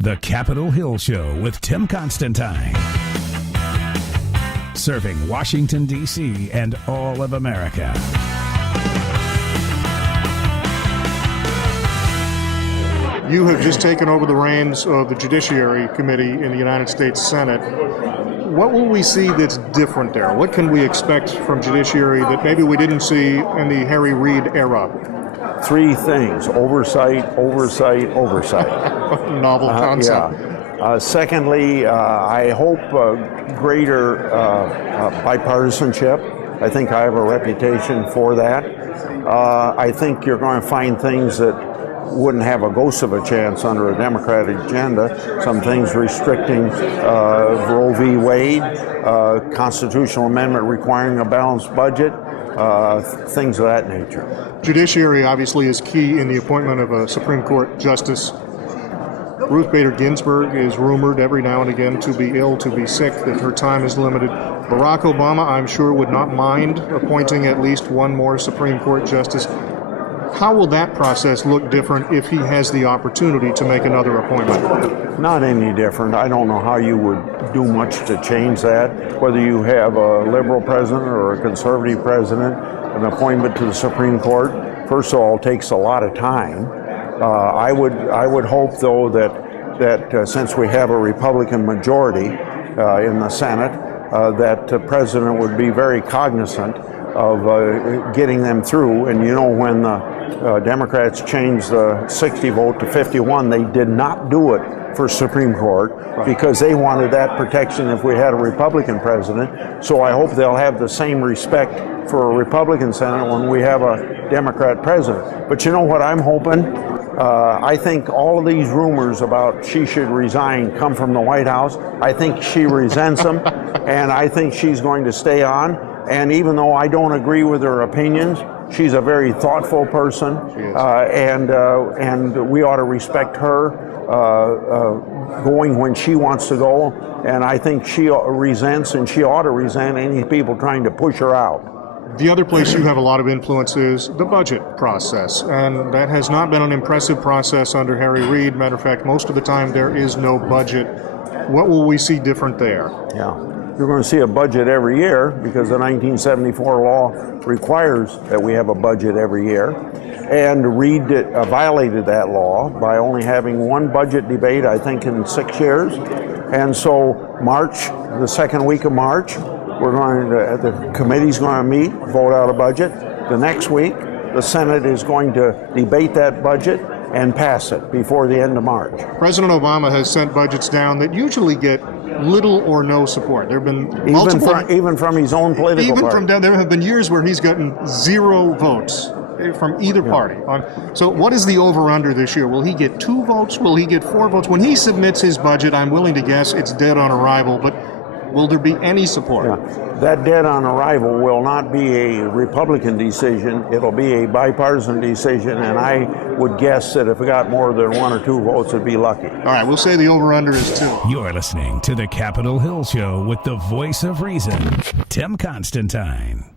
The Capitol Hill Show with Tim Constantine. Serving Washington, D.C. and all of America. You have just taken over the reins of the Judiciary Committee in the United States Senate. What will we see that's different there? What can we expect from Judiciary that maybe we didn't see in the Harry Reid era? Three things: oversight, oversight, oversight. Novel concept. Secondly, I hope greater bipartisanship. I think I have a reputation for that. I think you're going to find things that wouldn't have a ghost of a chance under a Democratic agenda. Some things restricting Roe v. Wade, constitutional amendment requiring a balanced budget, things of that nature. Judiciary obviously is key in the appointment of a Supreme Court justice. Ruth Bader Ginsburg is rumored every now and again to be ill, to be sick, that her time is limited. Barack Obama, I'm sure, would not mind appointing at least one more Supreme Court justice. How will that process look different if he has the opportunity to make another appointment? Not any different. I don't know how you would do much to change that. Whether you have a liberal president or a conservative president, an appointment to the Supreme Court, first of all, takes a lot of time. I would hope, though, that since we have a Republican majority in the Senate, that the president would be very cognizant of getting them through. And you know, when the Democrats changed the 60 vote to 51, they did not do it for Supreme Court because they wanted that protection if we had a Republican president. So I hope they'll have the same respect for a Republican Senate when we have a Democrat president. But you know what I'm hoping? I think all of these rumors about she should resign come from the White House. I think she resents them, and I think she's going to stay on. And even though I don't agree with her opinions, she's a very thoughtful person, and we ought to respect her going when she wants to go. And I think she resents, and she ought to resent any people trying to push her out. The other place you have a lot of influence is the budget process, and that has not been an impressive process under Harry Reid. Matter of fact, most of the time there is no budget. What will we see different there? Yeah. You're going to see a budget every year because the 1974 law requires that we have a budget every year. And Reid violated that law by only having one budget debate, I think, in 6 years. And so March, the second week of March, the committee's going to meet, vote out a budget. The next week, the Senate is going to debate that budget and pass it before the end of March. President Obama has sent budgets down that usually get little or no support. There have been multiple, even from his own political party. There have been years where he's gotten 0 votes from either party. So what is the over-under this year? Will he get 2 votes? Will he get 4 votes? When he submits his budget, I'm willing to guess it's dead on arrival, but will there be any support? Yeah. That dead on arrival will not be a Republican decision. It'll be a bipartisan decision, and I would guess that if we got more than 1 or 2 votes, it'd be lucky. All right, we'll say the over-under is 2. You're listening to the Capitol Hill Show with the voice of reason, Tim Constantine.